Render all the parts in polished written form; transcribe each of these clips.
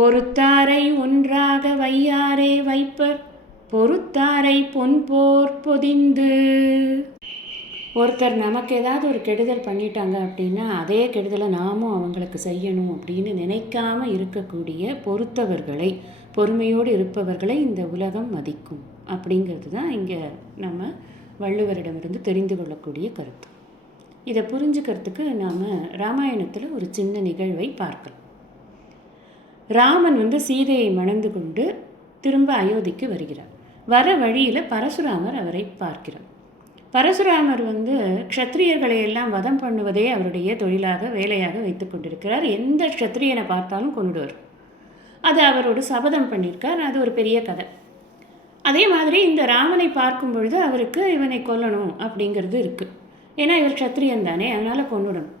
ஒருத்தாரை ஒன்றாக வையாரே வைப்பர் பொறுத்தாரை பொன்போர் பொதிந்து. ஒருத்தர் நமக்கு ஏதாவது ஒரு கெடுதல் பண்ணிட்டாங்க அப்படின்னா அதே கெடுதலை நாமும் அவங்களுக்கு செய்யணும் அப்படின்னு நினைக்காம இருக்கக்கூடிய பொறுத்தவர்களை, பொறுமையோடு இருப்பவர்களை இந்த உலகம் மதிக்கும் அப்படிங்கிறது தான் இங்கே நம்ம வள்ளுவரிடமிருந்து தெரிந்து கொள்ளக்கூடிய கருத்து. இதை புரிஞ்சுக்கிறதுக்கு நாம் ராமாயணத்தில் ஒரு சின்ன நிகழ்வை பார்க்கலாம். ராமன் சீதையை மணந்து கொண்டு திரும்ப அயோத்திக்கு வருகிறார். வர வழியில் பரசுராமர் அவரை பார்க்கிறார். பரசுராமர் க்ஷத்ரியர்களை எல்லாம் வதம் பண்ணுவதே அவருடைய தொழிலாக வேலையாக வைத்து கொண்டிருக்கிறார். எந்த க்ஷத்ரியனை பார்த்தாலும் கொண்டுடுவார். அது அவரோடு சபதம் பண்ணியிருக்கார். அது ஒரு பெரிய கதை. அதே மாதிரி இந்த ராமனை பார்க்கும் பொழுது அவருக்கு இவனை கொல்லணும் அப்படிங்கிறது இருக்குது. ஏன்னா இவர் க்ஷத்ரியன் தானே, அதனால் கொண்டுடணும்.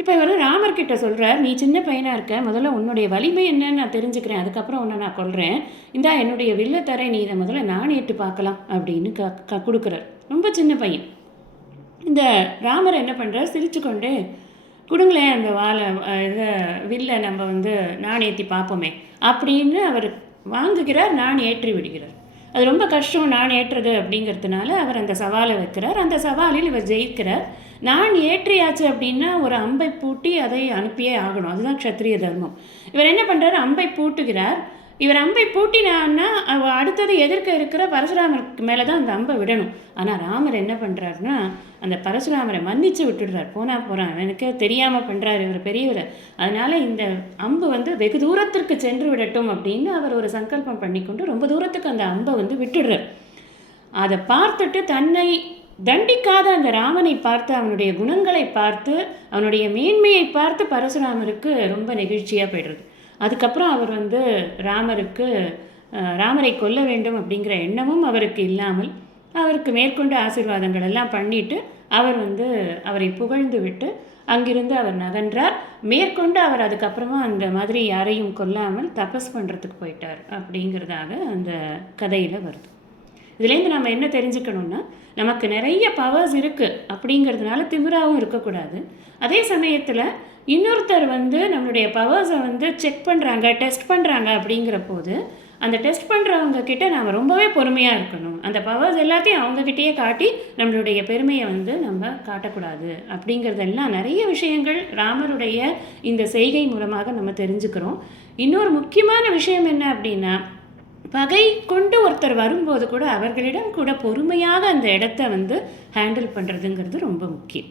இப்போ இவர் ராமர்கிட்ட சொல்கிறார், நீ சின்ன பையனாக இருக்க, முதல்ல உன்னுடைய வலிமை என்னன்னு நான் தெரிஞ்சுக்கிறேன், அதுக்கப்புறம் உன்னை நான் கொல்றேன், இந்தா என்னுடைய வில்லை தர, நீ இதை முதல்ல நாணேட்டு பார்க்கலாம் அப்படின்னு கொடுக்குறார். ரொம்ப சின்ன பையன். இந்த ராமர் என்ன பண்ணுறார், சிரிச்சு கொண்டு கொடுங்களேன் அந்த இதை வில்லை நம்ம நாணேற்றி பார்ப்போமே அப்படின்னு அவர் வாங்குகிறார். நான் ஏற்றி விடுகிறார். அது ரொம்ப கஷ்டம் நான் ஏற்றுறது அப்படிங்கிறதுனால அவர் அந்த சவாலை வைக்கிறார். அந்த சவாலில் இவர் ஜெயிக்கிறார். நான் ஏற்றியாச்சு அப்படின்னா ஒரு அம்பை பூட்டி அதை அனுப்பியே ஆகணும். அதுதான் க்ஷத்ரிய தர்மம். இவர் என்ன பண்ணுறாரு, அம்பை பூட்டுகிறார். இவர் அம்பை பூட்டினான்னா அடுத்தது எதிர்க்க இருக்கிற பரசுராமருக்கு மேலே தான் அந்த அம்பை விடணும். ஆனால் ராமர் என்ன பண்ணுறாருன்னா அந்த பரசுராமரை மன்னிச்சு விட்டுடுறார். போகிறான், எனக்கு தெரியாமல் பண்ணுறாரு இவர் பெரியவர், அதனால் இந்த அம்பு வெகு தூரத்திற்கு சென்று விடட்டும் அப்படின்னு அவர் ஒரு சங்கல்பம் பண்ணிக்கொண்டு ரொம்ப தூரத்துக்கு அந்த அம்பை விட்டுடுறார். அதை பார்த்துட்டு தன்னை தண்டிக்காத அந்த ராமனை பார்த்து, அவனுடைய குணங்களை பார்த்து, அவனுடைய மேன்மையை பார்த்து பரசுராமருக்கு ரொம்ப நெகிழ்ச்சியாக போய்டுறது. அதுக்கப்புறம் அவர் ராமரை கொல்ல வேண்டும் அப்படிங்கிற எண்ணமும் அவருக்கு இல்லாமல் அவருக்கு மேற்கொண்டு ஆசீர்வாதங்கள் எல்லாம் பண்ணிட்டு அவர் அவரை புகழ்ந்து விட்டு அங்கிருந்து அவர் நகன்றார். மேற்கொண்டு அவர் அதுக்கப்புறமா அந்த மாதிரி யாரையும் கொல்லாமல் தபஸ் பண்ணுறதுக்கு போயிட்டார் அப்படிங்கிறதாக அந்த கதையில் வருது. இதுலேருந்து நம்ம என்ன தெரிஞ்சுக்கணுன்னா, நமக்கு நிறைய பவர்ஸ் இருக்குது அப்படிங்கிறதுனால திமிராகவும் இருக்கக்கூடாது. அதே சமயத்தில் இன்னொருத்தர் நம்மளுடைய பவர்ஸை செக் பண்ணுறாங்க, டெஸ்ட் பண்ணுறாங்க அப்படிங்கிற போது அந்த டெஸ்ட் பண்ணுறவங்க கிட்ட நாம் ரொம்பவே பொறுமையாக இருக்கணும். அந்த பவர்ஸ் எல்லாத்தையும் அவங்கக்கிட்டேயே காட்டி நம்மளுடைய பெருமையை நம்ம காட்டக்கூடாது அப்படிங்கிறதெல்லாம் நிறைய விஷயங்கள் ராமருடைய இந்த செய்கை மூலமாக நம்ம தெரிஞ்சுக்கிறோம். இன்னொரு முக்கியமான விஷயம் என்ன அப்படின்னா, பகை கொண்டு ஒருத்தர் வரும்போது கூட அவர்களிடம் கூட பொறுமையாக அந்த இடத்த ஹேண்டில் பண்ணுறதுங்கிறது ரொம்ப முக்கியம்.